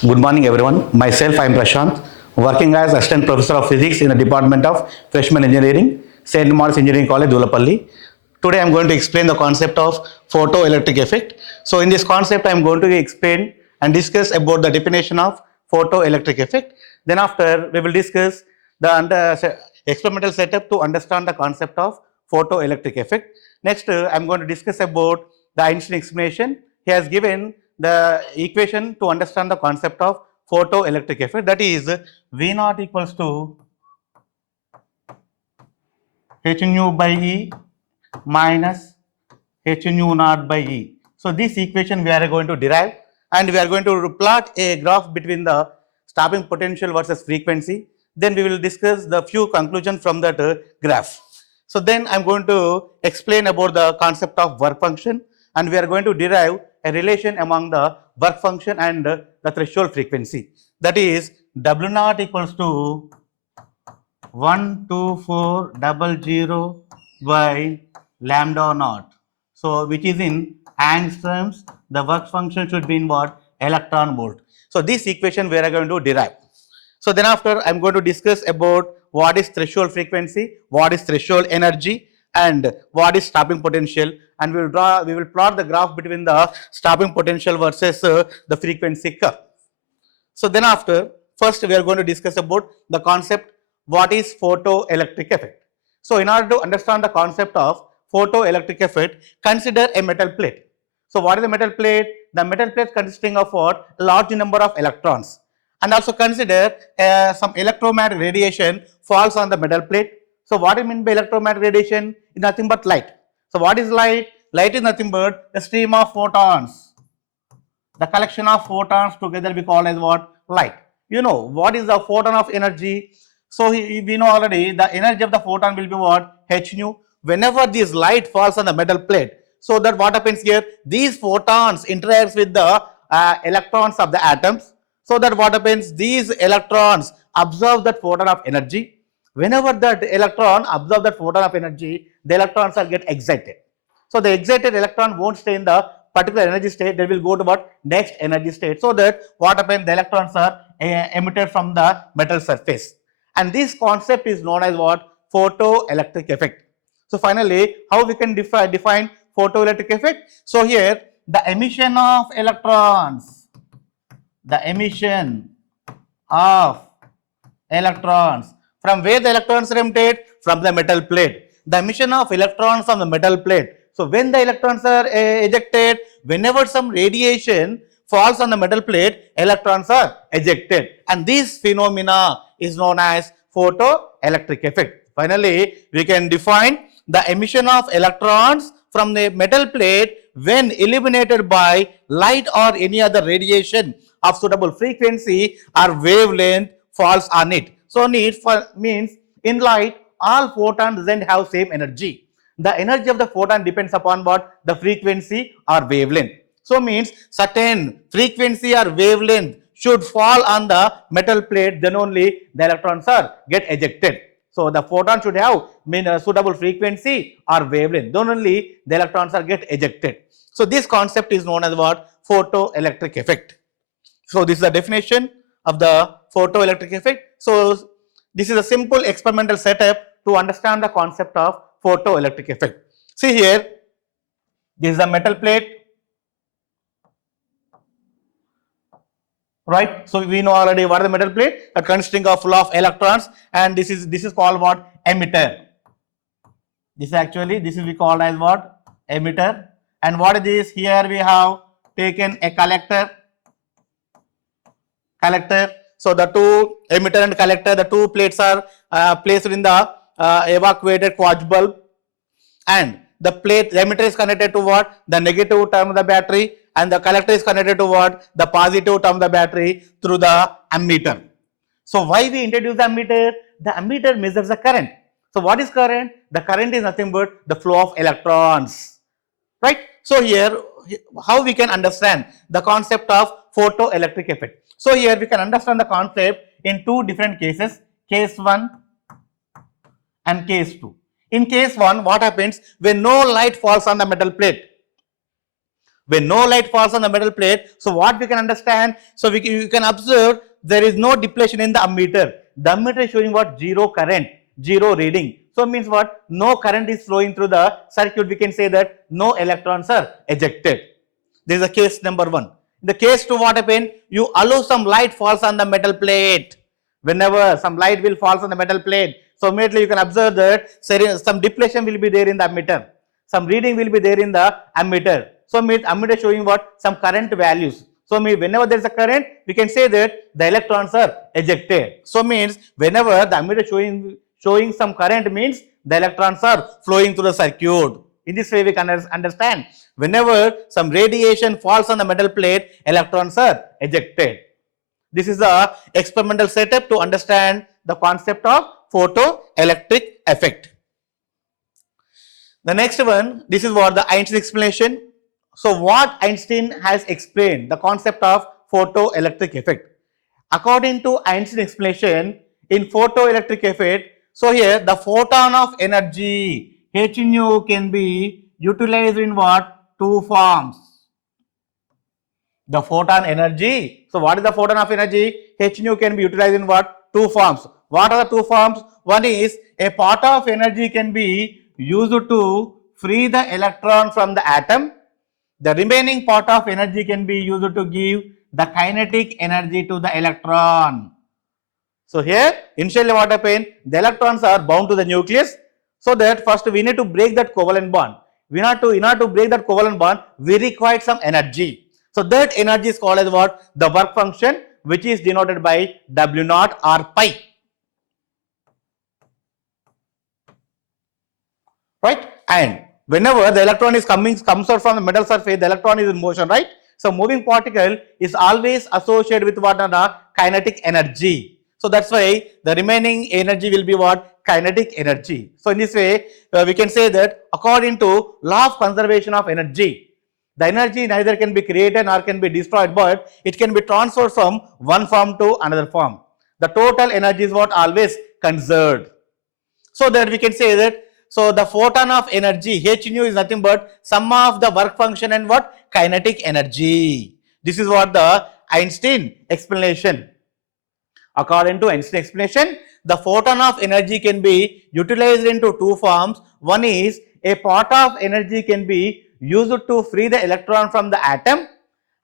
Good morning, everyone. Myself, I am Prashant, working as Assistant Professor of Physics in the Department of Freshman Engineering, St. Mark's Engineering College, Dulapalli. Today, I am going to explain the concept of photoelectric effect. So, in this concept, I am going to explain and discuss about the definition of photoelectric effect. Then, after, we will discuss the experimental setup to understand the concept of photoelectric effect. Next, I am going to discuss about the Einstein explanation. He has given the equation to understand the concept of photoelectric effect, that is V naught equals to h nu by E minus h nu naught by E. So, this equation we are going to derive, and we are going to plot a graph between the stopping potential versus frequency. Then we will discuss the few conclusions from that graph. So, then I am going to explain about the concept of work function, and we are going to derive a relation among the work function and the threshold frequency, that is W naught equals to 12400 by lambda naught. So, which is in angstroms, the work function should be in what? Electron volt. So, this equation we are going to derive. So, then after I am going to discuss about what is threshold frequency, what is threshold energy, and what is stopping potential, and we will plot the graph between the stopping potential versus the frequency curve. So, then after, first we are going to discuss about the concept what is photoelectric effect. So, in order to understand the concept of photoelectric effect, consider a metal plate. So, what is a metal plate? The metal plate consisting of what? A large number of electrons. And also consider some electromagnetic radiation falls on the metal plate. So, what do you mean by electromagnetic radiation? Is nothing but light. So, what is light? Light is nothing but a stream of photons. The collection of photons together we call as what? Light. You know what is the photon of energy? So, we know already the energy of the photon will be what? H nu. Whenever this light falls on the metal plate, so that what happens here? These photons interacts with the electrons of the atoms. So that what happens? These electrons absorb that photon of energy. Whenever that electron absorb that photon of energy, the electrons will get excited. So the excited electron won't stay in the particular energy state, they will go to what? Next energy state. So that what happens? The electrons are emitted from the metal surface. And this concept is known as what? Photoelectric effect. So finally, how we can define photoelectric effect? So here, the emission of electrons, from where the electrons are emitted? From the metal plate. The emission of electrons from the metal plate. So when the electrons are ejected, whenever some radiation falls on the metal plate, electrons are ejected, and this phenomena is known as photoelectric effect. Finally, we can define the emission of electrons from the metal plate when illuminated by light or any other radiation of suitable frequency or wavelength falls on it. So, means in light all photons doesn't have same energy. The energy of the photon depends upon what? The frequency or wavelength. So, means certain frequency or wavelength should fall on the metal plate, then only the electrons are get ejected. So, the photon should have a suitable frequency or wavelength, then only the electrons are get ejected. So, this concept is known as what? Photoelectric effect. So, this is the definition of the photoelectric effect. So, this is a simple experimental setup to understand the concept of photoelectric effect. See here, this is a metal plate, right? So, we know already what is the metal plate, consisting of full of electrons, and this is called what? Emitter. This is we called as what? Emitter. And what is this? Here we have taken a collector. So the two emitter and collector, the two plates are placed in the evacuated quartz bulb, and the emitter is connected to what? The negative term of the battery, and the collector is connected to what? The positive term of the battery through the ammeter. So why we introduce the ammeter? The ammeter measures the current. So what is current? The current is nothing but the flow of electrons, right? So here, how we can understand the concept of photoelectric effect? So here we can understand the concept in two different cases, case 1 and case 2. In case 1, what happens when no light falls on the metal plate? when no light falls on the metal plate. So what we can understand? So you can observe there is no depletion in the ammeter. The ammeter is showing what? Zero current, zero reading. So means what? No current is flowing through the circuit. We can say that no electrons are ejected. This is the case number 1. In the case 2, what happened? You allow some light falls on the metal plate. Whenever some light will falls on the metal plate, so immediately you can observe that some depletion will be there in the ammeter. Some reading will be there in the ammeter. So ammeter showing what? Some current values. So whenever there is a current, we can say that the electrons are ejected. So means whenever the ammeter showing some current means the electrons are flowing through the circuit. In this way we can understand whenever some radiation falls on the metal plate, electrons are ejected. This is the experimental setup to understand the concept of photoelectric effect. The next one, this is what the Einstein explanation. So what Einstein has explained, the concept of photoelectric effect. According to Einstein explanation, in photoelectric effect, so here the photon of energy h nu can be utilized in what? 2 forms. The photon energy. So what is the photon of energy? H nu can be utilized in what? 2 forms. What are the 2 forms? One is a part of energy can be used to free the electron from the atom. The remaining part of energy can be used to give the kinetic energy to the electron. So here initially what happened? The electrons are bound to the nucleus. So that first we need to break that covalent bond. In order to break that covalent bond, we require some energy. So that energy is called as what? The work function, which is denoted by W naught or pi. Right? And whenever the electron comes out from the metal surface, the electron is in motion, right? So moving particle is always associated with what? The kinetic energy. So that's why the remaining energy will be what? Kinetic energy. So in this way, we can say that according to law of conservation of energy, the energy neither can be created nor can be destroyed, but it can be transferred from one form to another form. The total energy is what? Always conserved. So that we can say that, so the photon of energy h nu is nothing but sum of the work function and what? Kinetic energy. This is what the Einstein explanation. According to Einstein explanation, the photon of energy can be utilized into 2 forms. One is a part of energy can be used to free the electron from the atom,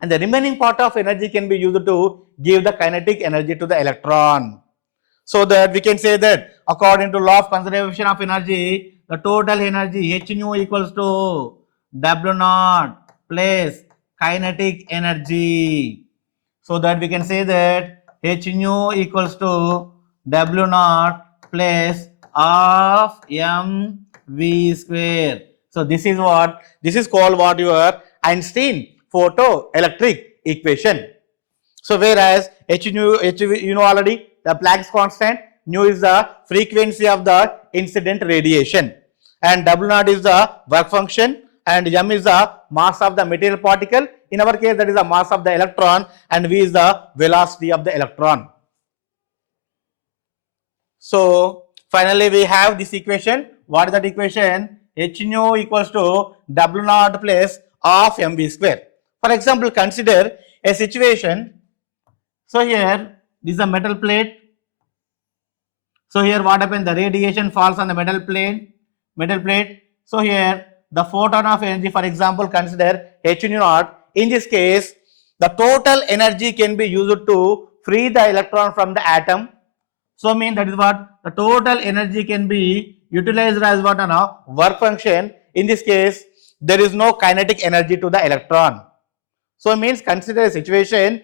and the remaining part of energy can be used to give the kinetic energy to the electron. So that we can say that according to law of conservation of energy, the total energy h nu equals to W naught plus kinetic energy. So that we can say that h nu equals to W naught plus half mv square. So this is called what? Your Einstein photoelectric equation. So whereas h nu you know already, the Planck's constant, nu is the frequency of the incident radiation, and W naught is the work function, and m is the mass of the material particle. In our case, that is the mass of the electron, and v is the velocity of the electron. So finally we have this equation. What is that equation? H nu equals to W naught plus half mv square. For example, consider a situation. So here this is a metal plate. So here what happens? The radiation falls on the metal plate. So here the photon of energy, for example, consider h nu naught. In this case, the total energy can be used to free the electron from the atom. So mean that is what? The total energy can be utilized as what? Work function. In this case, there is no kinetic energy to the electron. So means consider a situation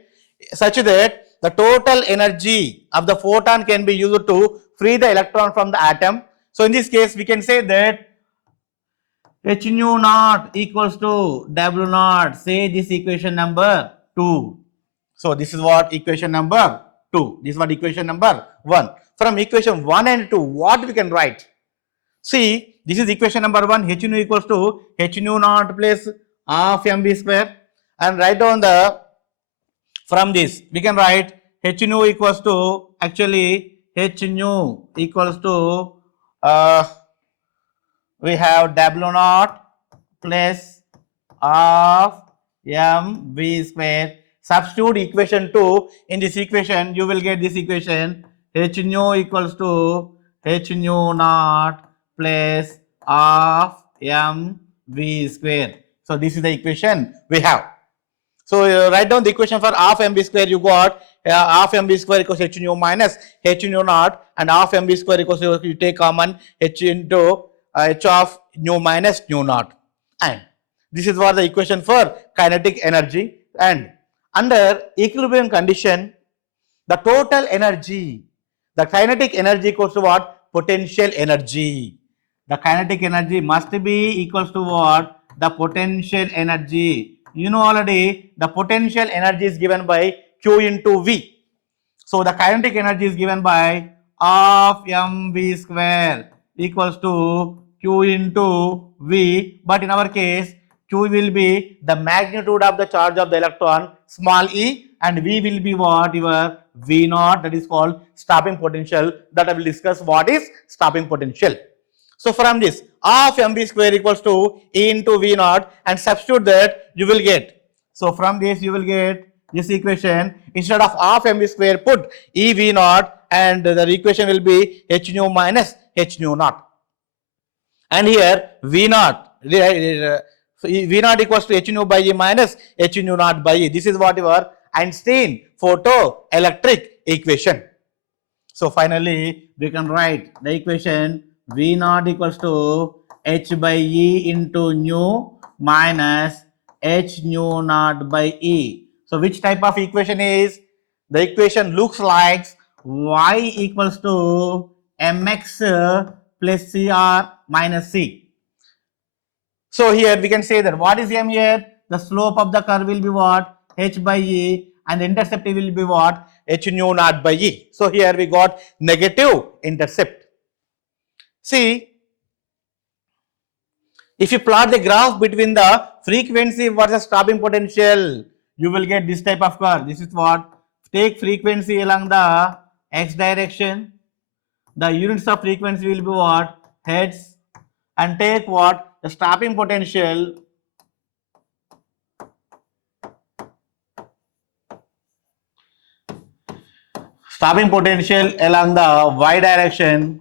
such that the total energy of the photon can be used to free the electron from the atom. So in this case, we can say that h nu naught equals to W naught. Say this equation number 2. So this is what? Equation number 2. This is what? Equation number 1. From equation 1 and 2, what we can write? See, this is equation number 1. H nu equals to h nu naught plus half mv square, and write down the, from this we can write h nu equals to, actually h nu equals to we have W naught plus half mv square. Substitute equation 2 in this equation, you will get this equation h nu equals to h nu naught plus half mv square. So this is the equation we have. So write down the equation for half mv square. You got half mv square equals h nu minus h nu naught, and half mv square equals you take common h into h of nu minus nu naught, and this is what the equation for kinetic energy. And under equilibrium condition, the total energy, the kinetic energy equals to what? Potential energy. The kinetic energy must be equals to what? The potential energy. You know already the potential energy is given by Q into V. So the kinetic energy is given by half mv square equals to Q into V. But in our case, Q will be the magnitude of the charge of the electron, small e, and V will be what? Your V naught, that is called stopping potential. That I will discuss what is stopping potential. So from this, half mv square equals to E into V naught, and substitute that, you will get. So from this you will get this equation. Instead of half mv square, put E V naught, and the equation will be h nu minus h nu naught. And here V naught, V naught equals to h nu by E minus h nu naught by E. This is what your Einstein photoelectric equation. So finally we can write the equation V naught equals to h by E into nu minus h nu naught by E. So which type of equation is? The equation looks like y equals to mx plus cr minus c. So here we can say that what is m here? The slope of the curve will be what? H by E, and the intercept will be what? H nu naught by E. So here we got negative intercept. See, if you plot the graph between the frequency versus stopping potential, you will get this type of curve. This is what? Take frequency along the x direction. The units of frequency will be what? Hertz. And take what? The stopping potential along the y direction.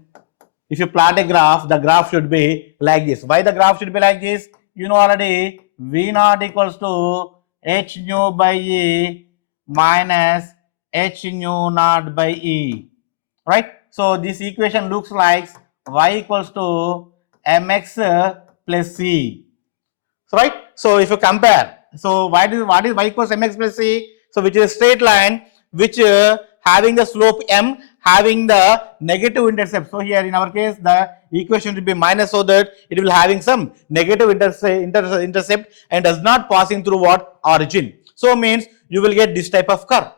If you plot a graph, the graph should be like this. Why the graph should be like this? You know already, V naught equals to h nu by E minus h nu naught by E, right? So this equation looks like y equals to mx plus c. So right, so if you compare, so what is y equals mx plus c? So which is a straight line which having the slope m, having the negative intercept. So here in our case the equation will be minus, so that it will having some negative intercept and does not passing through what? Origin. So means you will get this type of curve.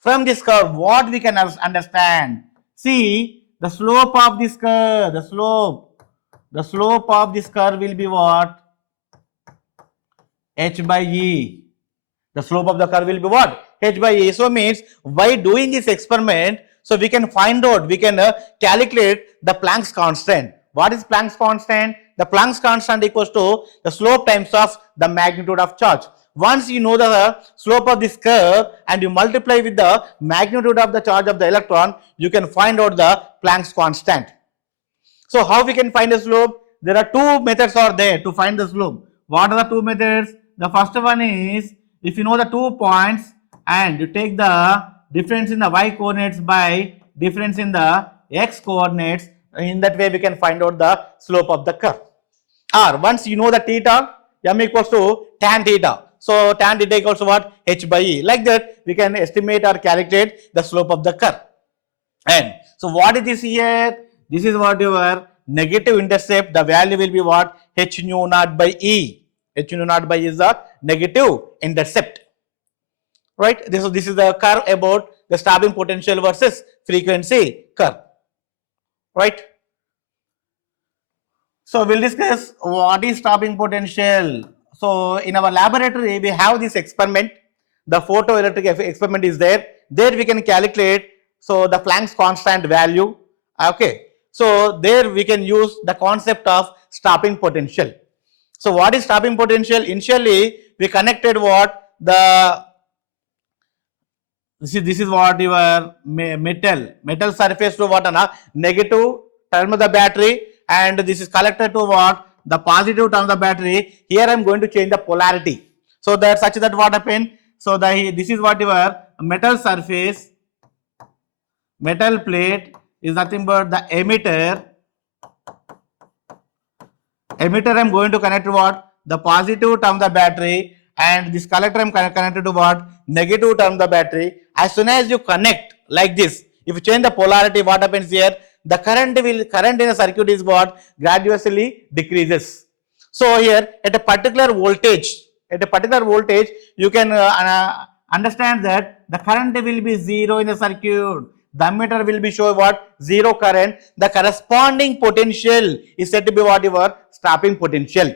From this curve, what we can understand? See, the slope of this curve, the slope of this curve will be what? H by E. The slope of the curve will be what? H by E. So means by doing this experiment, so we can find out, we can calculate the Planck's constant. What is Planck's constant? The Planck's constant equals to the slope times of the magnitude of charge. Once you know the slope of this curve and you multiply with the magnitude of the charge of the electron, you can find out the Planck's constant. So how we can find the slope? There are two methods are there to find the slope. What are the two methods? The first one is, if you know the 2 points and you take the difference in the y coordinates by difference in the x coordinates, in that way we can find out the slope of the curve. Or once you know the theta, m equals to tan theta. So tan theta equals to what? H by E. Like that we can estimate or calculate the slope of the curve. And so what is this here? This is what your negative intercept. The value will be what? H nu naught by E. H nu naught by E is the negative intercept. Right? This is the curve about the stopping potential versus frequency curve. Right? So we'll discuss what is stopping potential. So in our laboratory we have this experiment. The photoelectric experiment is there. There we can calculate so the Planck's constant value. Okay. So there we can use the concept of stopping potential. So what is stopping potential? Initially we connected what the this is what your metal surface to what a negative term of the battery, and this is collected to what the positive term of the battery. Here I am going to change the polarity, so that such that what happened. So this is what your metal surface, metal plate is nothing but the emitter. Emitter I am going to connect to what the positive term of the battery, and this collector I am connected to what negative term of the battery. As soon as you connect like this, if you change the polarity, what happens here? The current in a circuit is what gradually decreases. So here at a particular voltage, you can understand that the current will be zero in the circuit. The ammeter will be show what zero current. The corresponding potential is said to be what your stopping potential.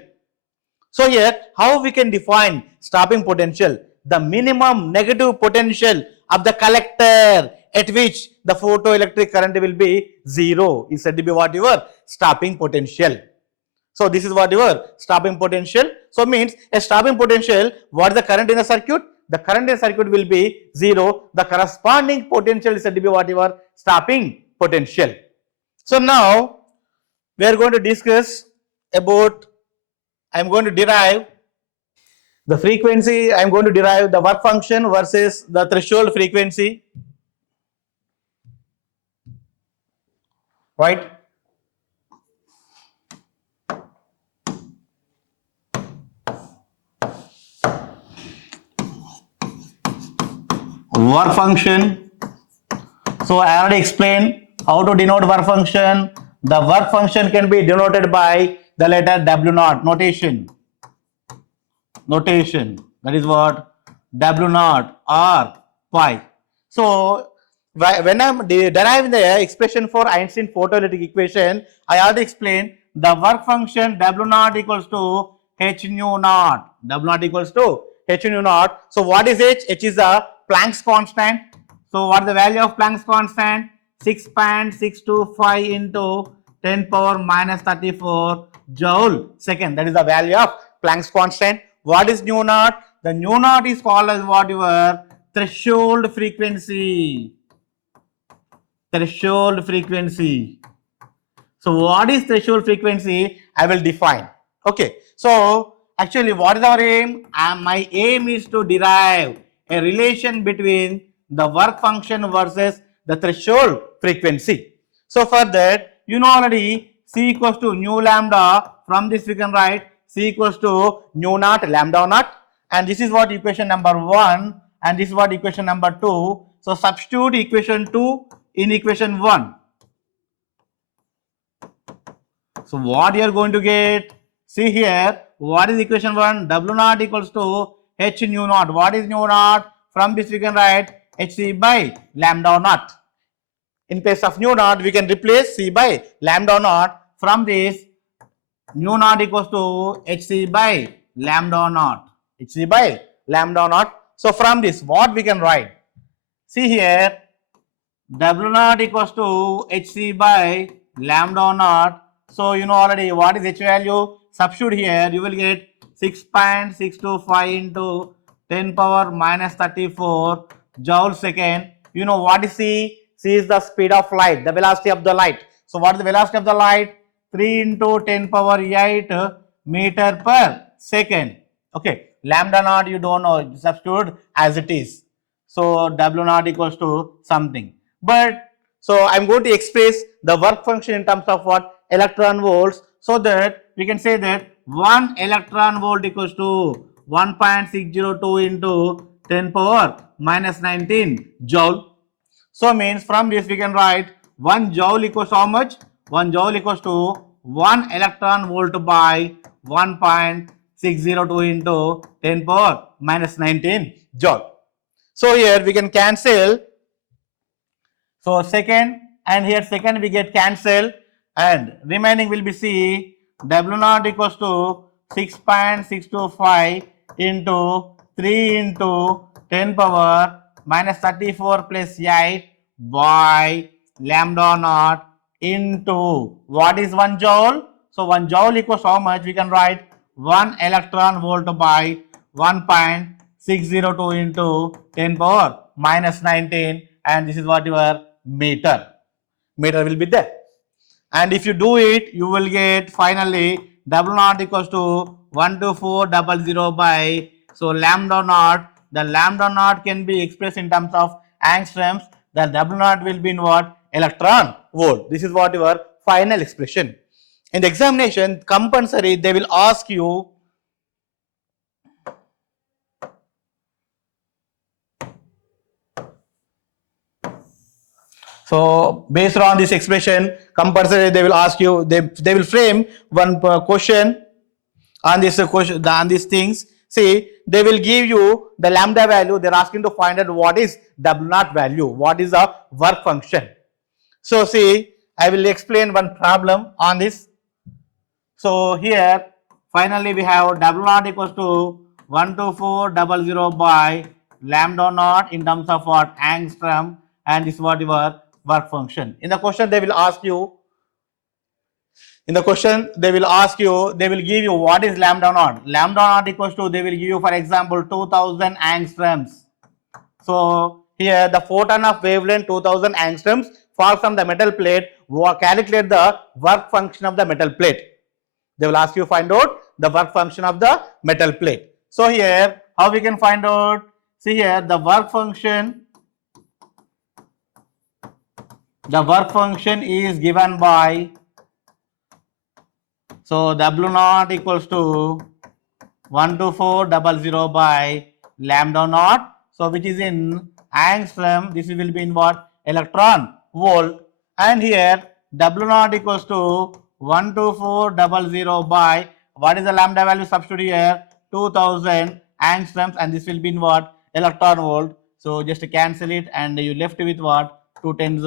So here how we can define stopping potential? The minimum negative potential of the collector at which the photoelectric current will be zero is said to be what your stopping potential. So this is what your stopping potential. So means a stopping potential, what is the current in the circuit? The current in the circuit will be zero. The corresponding potential is said to be what your stopping potential. So now we are going to discuss about, I am going to derive the frequency, I am going to derive the work function versus the threshold frequency, right? Work function. So I already explained how to denote work function. The work function can be denoted by the letter W naught notation. That is what W naught or pi. So when I'm deriving the expression for Einstein photoelectric equation, I already explained the work function W naught equals to H nu naught. W naught equals to H nu naught. So what is H? H is the Planck's constant. So what is the value of Planck's constant? 6.625 into 10 power minus 34 joule second. That is the value of Planck's constant. What is nu naught? The nu naught is called as what your threshold frequency. Threshold frequency. So what is threshold frequency? I will define. Okay. So actually what is our aim? My aim is to derive a relation between the work function versus the threshold frequency. So for that, you know already C equals to nu lambda. From this we can write C equals to nu naught lambda naught, and this is what equation number 1, and this is what equation number 2. So substitute equation 2 in equation 1. So what you are going to get? See here, what is equation 1? W naught equals to H nu naught. What is nu naught? From this we can write Hc by lambda naught. In place of nu naught, we can replace C by lambda naught. From this, nu naught equals to Hc by lambda naught. Hc by lambda naught. So from this, what we can write? See here, W naught equals to Hc by lambda naught. So you know already what is H value. Substitute here, you will get 6.625 into 10 power minus 34 joule second. You know what is C? C is the speed of light, the velocity of the light. So what is the velocity of the light? 3 into 10 power 8 meter per second. Okay, lambda naught you don't know, substitute as it is. So W naught equals to something. But so I'm going to express the work function in terms of what? Electron volts, so that we can say that 1 electron volt equals to 1.602 into 10 power minus 19 joule. So means from this we can write 1 joule equals how much? 1 joule equals to 1 electron volt by 1.602 into 10 power minus 19 joule. So here we can cancel. So second and here second we get cancel, and remaining will be C. W naught equals to 6.625 into 3 into 10 power minus 34 plus 8 by lambda naught into what is 1 joule? So 1 joule equals how much? We can write 1 electron volt by 1.602 into 10 power minus 19, and this is what your meter. Meter will be there. And if you do it, you will get finally W naught equals to 12400 by, so lambda naught. The lambda naught can be expressed in terms of angstroms. The W naught will be in what? Electron volt. This is what your final expression. In the examination, compulsory, they will ask you so based on this expression, compulsory they will ask you, they will frame one question on this question, on these things. See, they will give you the lambda value. They're asking to find out what is W naught value, what is the work function. So see, I will explain one problem on this. So here, finally we have W naught equals to 12400 by lambda naught in terms of what? Angstrom, and this is what your work function. In the question they will ask you, they will give you what is lambda naught. Lambda naught equals to, they will give you, for example, 2000 angstroms. So here the photon of wavelength 2000 angstroms fall from the metal plate. Calculate the work function of the metal plate. They will ask you find out the work function of the metal plate. So here, how we can find out? See here, the work function is given by, so W naught equals to 12400 by lambda naught. So which is in angstrom. This will be in what? Electron volt. And here W naught equals to 12400 by, what is the lambda value? Substitute here 2000 angstroms, and this will be in what? Electron volt. So just cancel it, and you left with what? 2 tens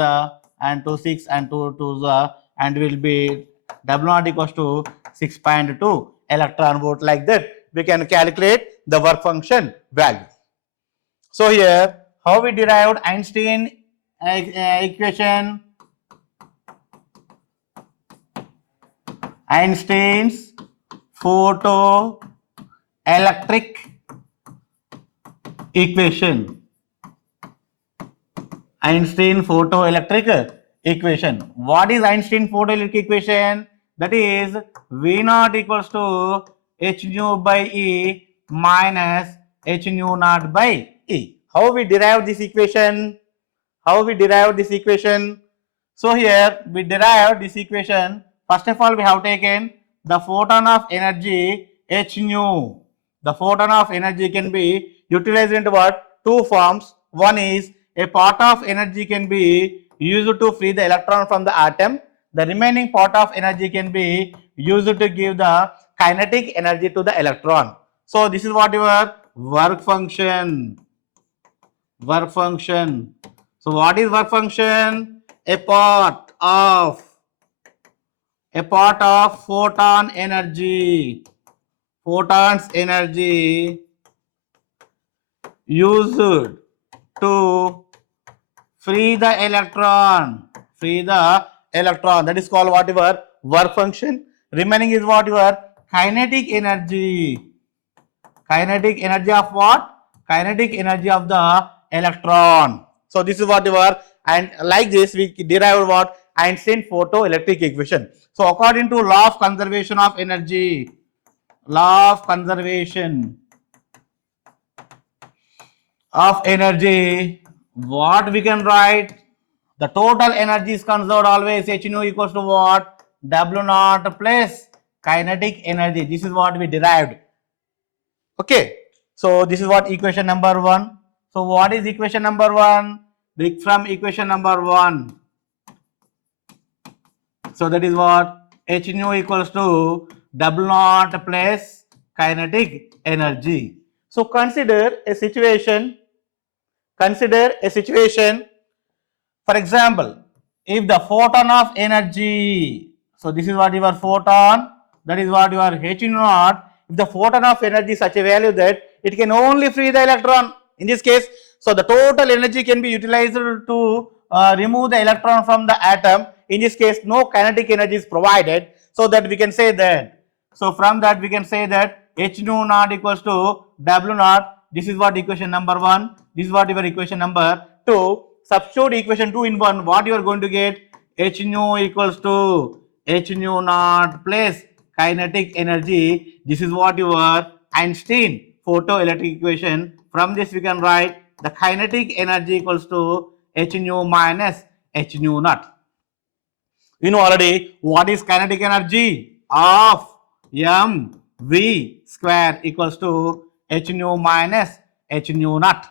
and 2 6 and 2 2s, and will be W naught equals to 6.2 electron volt. Like that we can calculate the work function value. So here, how we derived Einstein equation? Einstein's photoelectric equation. Einstein photoelectric equation. What is Einstein photoelectric equation? That is V naught equals to H nu by E minus H nu naught by E. How we derive this equation? So here we derive this equation. First of all, we have taken the photon of energy H nu. The photon of energy can be utilized into what? Two forms. One is, a part of energy can be used to free the electron from the atom. The remaining part of energy can be used to give the kinetic energy to the electron. So this is what your work function. So what is work function? A part of photon energy. Photons energy used to free the electron. That is called what your work function. Remaining is what your kinetic energy. Kinetic energy of what? Kinetic energy of the electron. So this is what your, and like this we derive what? Einstein photoelectric equation. So according to law of conservation of energy, what we can write? The total energy is conserved always. H nu equals to what? W naught plus kinetic energy. This is what we derived. Okay. So this is what equation number 1. So what is equation number 1? From equation number 1. So that is what? H nu equals to W naught plus kinetic energy. So consider a situation. For example, if the photon of energy, so this is what your photon, that is what your H nu naught. If the photon of energy is such a value that it can only free the electron, in this case, so the total energy can be utilized to remove the electron from the atom. In this case, no kinetic energy is provided, so that we can say that. So from that we can say that H nu naught equals to W naught. This is what equation number 1. This is what your equation number 2. Substitute equation 2 in 1. What you are going to get? H nu equals to H nu naught plus kinetic energy. This is what your Einstein photoelectric equation. From this we can write the kinetic energy equals to H nu minus H nu naught. You know already what is kinetic energy of mv square equals to H nu minus H nu naught.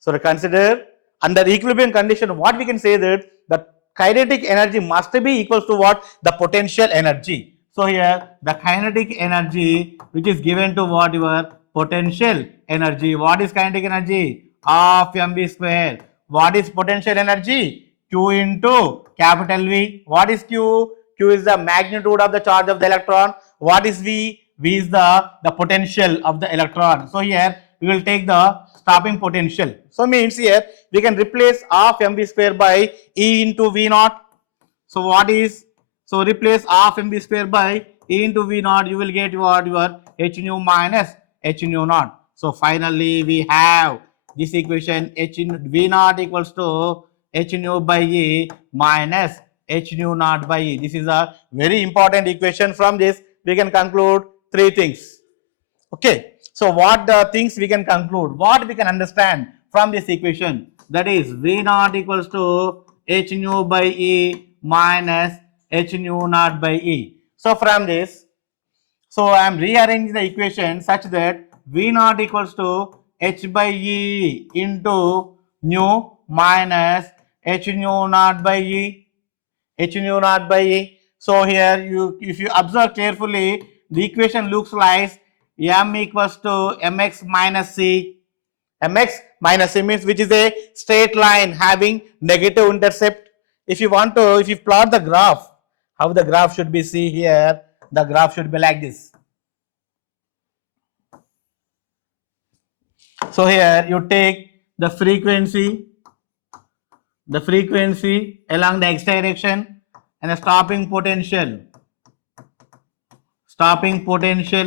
So to consider under equilibrium condition, what we can say that the kinetic energy must be equals to what? The potential energy. So here the kinetic energy which is given to what? Your potential energy. What is kinetic energy? Of mv square. What is potential energy? Q into capital V. What is Q? Q is the magnitude of the charge of the electron. What is V? V is the potential of the electron. So here we will take the stopping potential. So means here we can replace half mv square by E into V naught. So what is? So replace half mv square by E into V naught. You will get what? Your H nu minus H nu naught. So finally we have this equation V naught equals to H nu by E minus H nu naught by E. This is a very important equation. From this we can conclude three things. Okay. So what the things we can conclude, what we can understand from this equation, that is V naught equals to H nu by E minus H nu naught by E. So from this, so I am rearranging the equation such that V naught equals to H by E into nu minus H nu naught by E. H nu naught by E. So here if you observe carefully, the equation looks like m equals to mx minus c. Mx minus c means which is a straight line having negative intercept. If you plot the graph, how the graph should be, see here, the graph should be like this. So here you take the frequency along the x direction and the stopping potential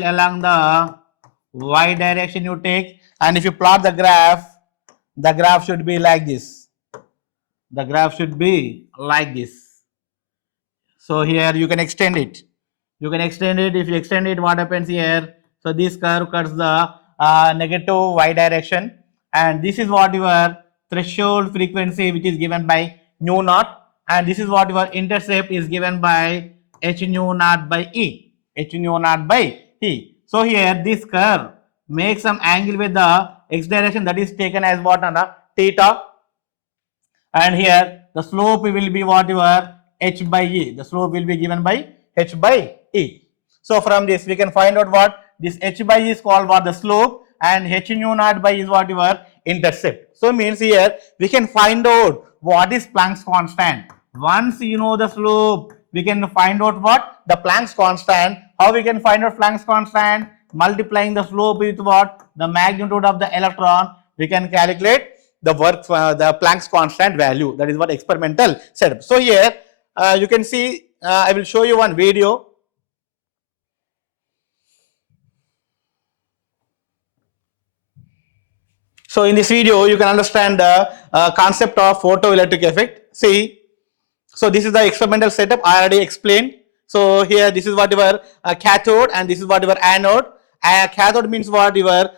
along the y direction you take, and if you plot the graph should be like this. The graph should be like this. So here you can extend it. If you extend it, what happens here? So this curve cuts the negative y direction, and this is what your threshold frequency which is given by nu naught, and this is what your intercept is given by H nu naught by E. So here this curve makes some angle with the x direction, that is taken as what? Theta, and here the slope will be what? Your H by E. The slope will be given by H by E. So from this we can find out what? This H by E is called what? The slope, and H nu naught by E is what? Your intercept. So means here we can find out what is Planck's constant. Once you know the slope, we can find out what? The Planck's constant. How we can find out Planck's constant? Multiplying the slope with what? The magnitude of the electron. We can calculate the work, the Planck's constant value. That is what experimental setup. So here you can see, I will show you one video. So in this video you can understand the concept of photoelectric effect. See, so this is the experimental setup I already explained. So here this is what your cathode, and this is what your anode. Cathode means what? Your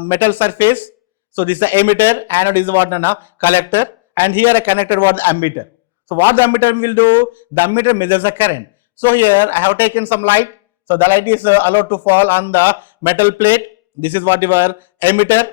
metal surface. So this is the emitter, anode is what? Collector, and here I connected what? The ammeter. So what the ammeter will do? The ammeter measures the current. So here I have taken some light. So the light is allowed to fall on the metal plate. This is what your emitter.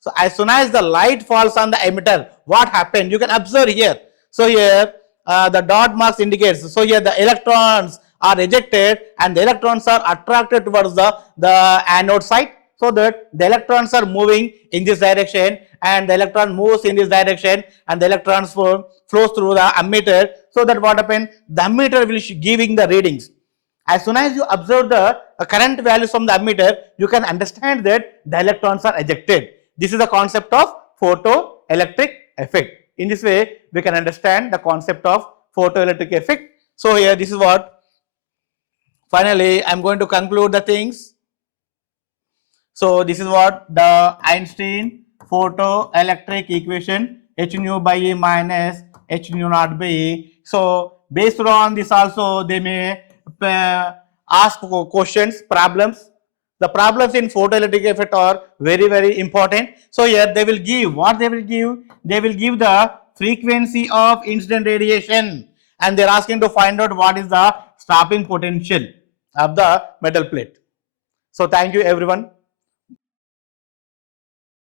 So as soon as the light falls on the emitter, what happened? You can observe here. So here the dot marks indicates. So here the electrons are ejected and the electrons are attracted towards the anode side, so that the electrons are moving in this direction, and the electron moves in this direction, and the electrons flows through the ammeter. So that what happened? The ammeter will giving the readings. As soon as you observe the current values from the ammeter, you can understand that the electrons are ejected. This is the concept of photoelectric effect. In this way, we can understand the concept of photoelectric effect. So here this is what, finally I am going to conclude the things. So this is what the Einstein photoelectric equation, H nu by E minus H nu naught by E. So based on this also they may ask questions, problems. The problems in photoelectric effect are very important. So here they will give, what they will give? They will give the frequency of incident radiation, and they are asking to find out what is the stopping potential of the metal plate. So thank you everyone.